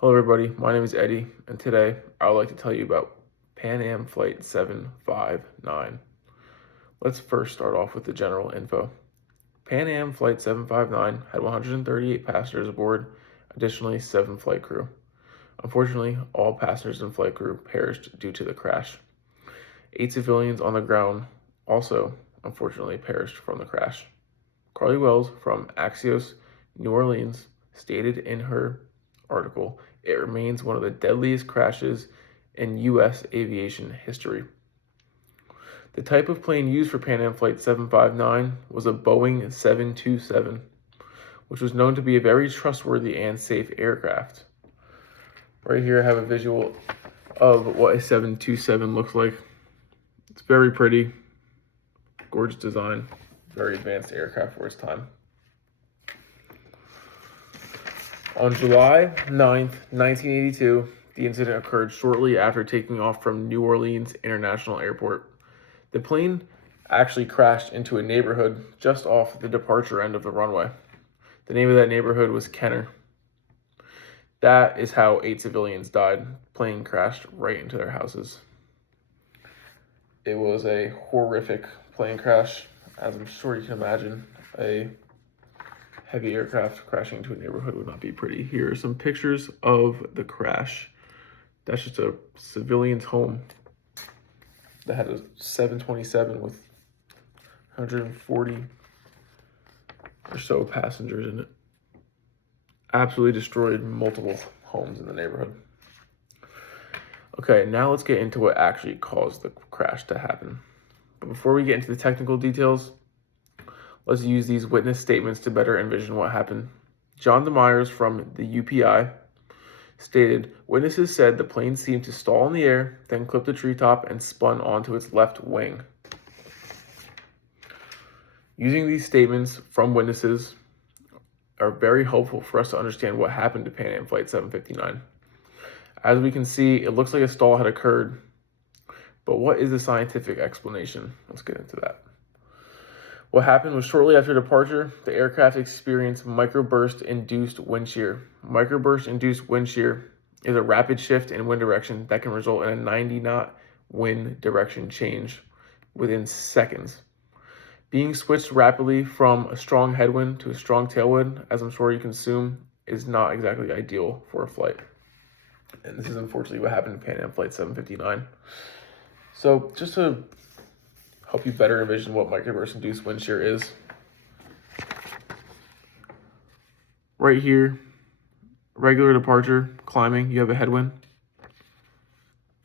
Hello everybody, my name is Eddie, and today I would like to tell you about Pan Am Flight 759. Let's first start off with the general info. Pan Am Flight 759 had 138 passengers aboard, additionally 7 flight crew. Unfortunately, all passengers and flight crew perished due to the crash. 8 civilians on the ground also, unfortunately, perished from the crash. Carly Wells from Axios New Orleans stated in her article, "It remains one of the deadliest crashes in U.S. aviation history." The type of plane used for Pan Am Flight 759 was a Boeing 727, which was known to be a very trustworthy and safe aircraft. Right here I have a visual of what a 727 looks like. It's very pretty, gorgeous design, very advanced aircraft for its time. On July 9th, 1982, the incident occurred shortly after taking off from New Orleans International Airport. The plane actually crashed into a neighborhood just off the departure end of the runway. The name of that neighborhood was Kenner. That is how 8 civilians died. Plane crashed right into their houses. It was a horrific plane crash, as I'm sure you can imagine. A heavy aircraft crashing into a neighborhood would not be pretty. Here are some pictures of the crash. That's just a civilian's home that had a 727 with 140 or so passengers in it. Absolutely destroyed multiple homes in the neighborhood. Okay, now let's get into what actually caused the crash to happen. But before we get into the technical details, let's use these witness statements to better envision what happened. John DeMyers from the UPI stated, "Witnesses said the plane seemed to stall in the air, then clipped a treetop and spun onto its left wing." Using these statements from witnesses are very helpful for us to understand what happened to Pan Am Flight 759. As we can see, it looks like a stall had occurred, but what is the scientific explanation? Let's get into that. What happened was shortly after departure, the aircraft experienced microburst-induced wind shear. Microburst-induced wind shear is a rapid shift in wind direction that can result in a 90-knot wind direction change within seconds. Being switched rapidly from a strong headwind to a strong tailwind, as I'm sure you can assume, is not exactly ideal for a flight. And this is unfortunately what happened to Pan Am Flight 759. So just to help you better envision what microburst-induced wind shear is, right here, regular departure, climbing, you have a headwind.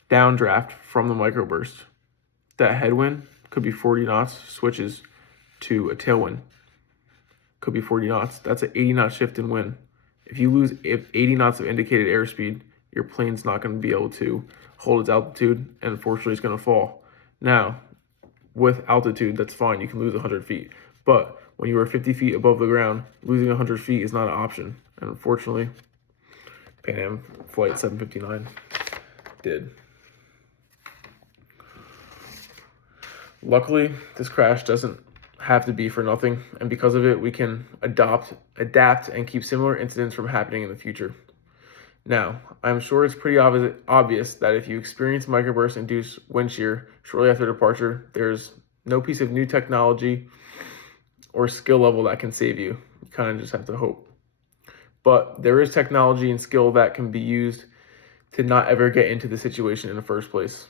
Downdraft from the microburst. That headwind could be 40 knots, switches to a tailwind. Could be 40 knots. That's an 80-knot shift in wind. If you lose 80 knots of indicated airspeed, your plane's not going to be able to hold its altitude, and unfortunately it's going to fall. Now, with altitude, that's fine. You can lose 100 feet. But when you are 50 feet above the ground, losing 100 feet is not an option. And unfortunately, Pan Am Flight 759 did. Luckily, this crash doesn't have to be for nothing, and because of it, we can adapt, and keep similar incidents from happening in the future. Now, I'm sure it's pretty obvious that if you experience microburst-induced wind shear shortly after departure, there's no piece of new technology or skill level that can save you. You kind of just have to hope. But there is technology and skill that can be used to not ever get into the situation in the first place.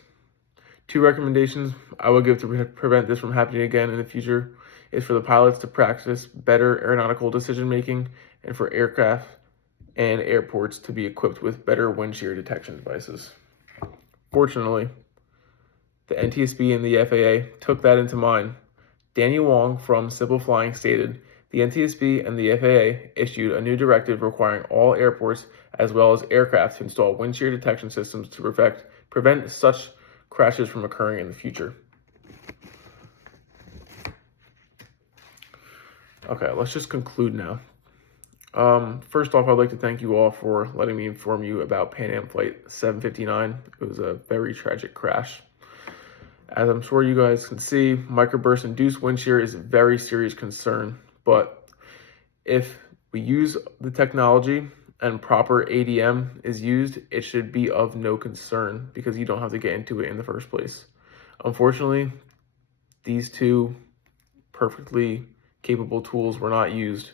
2 recommendations I would give to prevent this from happening again in the future is for the pilots to practice better aeronautical decision making, and for aircraft and airports to be equipped with better wind shear detection devices. Fortunately, the NTSB and the FAA took that into mind. Danny Wong from Simple Flying stated, "The NTSB and the FAA issued a new directive requiring all airports as well as aircraft to install wind shear detection systems to prevent such crashes from occurring in the future." Okay, let's just conclude now. First off, I'd like to thank you all for letting me inform you about Pan Am Flight 759. It was a very tragic crash. As I'm sure you guys can see, microburst-induced wind shear is a very serious concern, but if we use the technology and proper ADM is used, it should be of no concern because you don't have to get into it in the first place. Unfortunately, these two perfectly capable tools were not used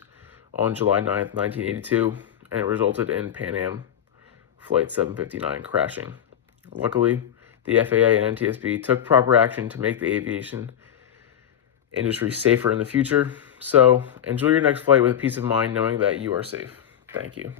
on July 9th, 1982, and it resulted in Pan Am Flight 759 crashing. Luckily, the FAA and NTSB took proper action to make the aviation industry safer in the future. So enjoy your next flight with peace of mind knowing that you are safe. Thank you.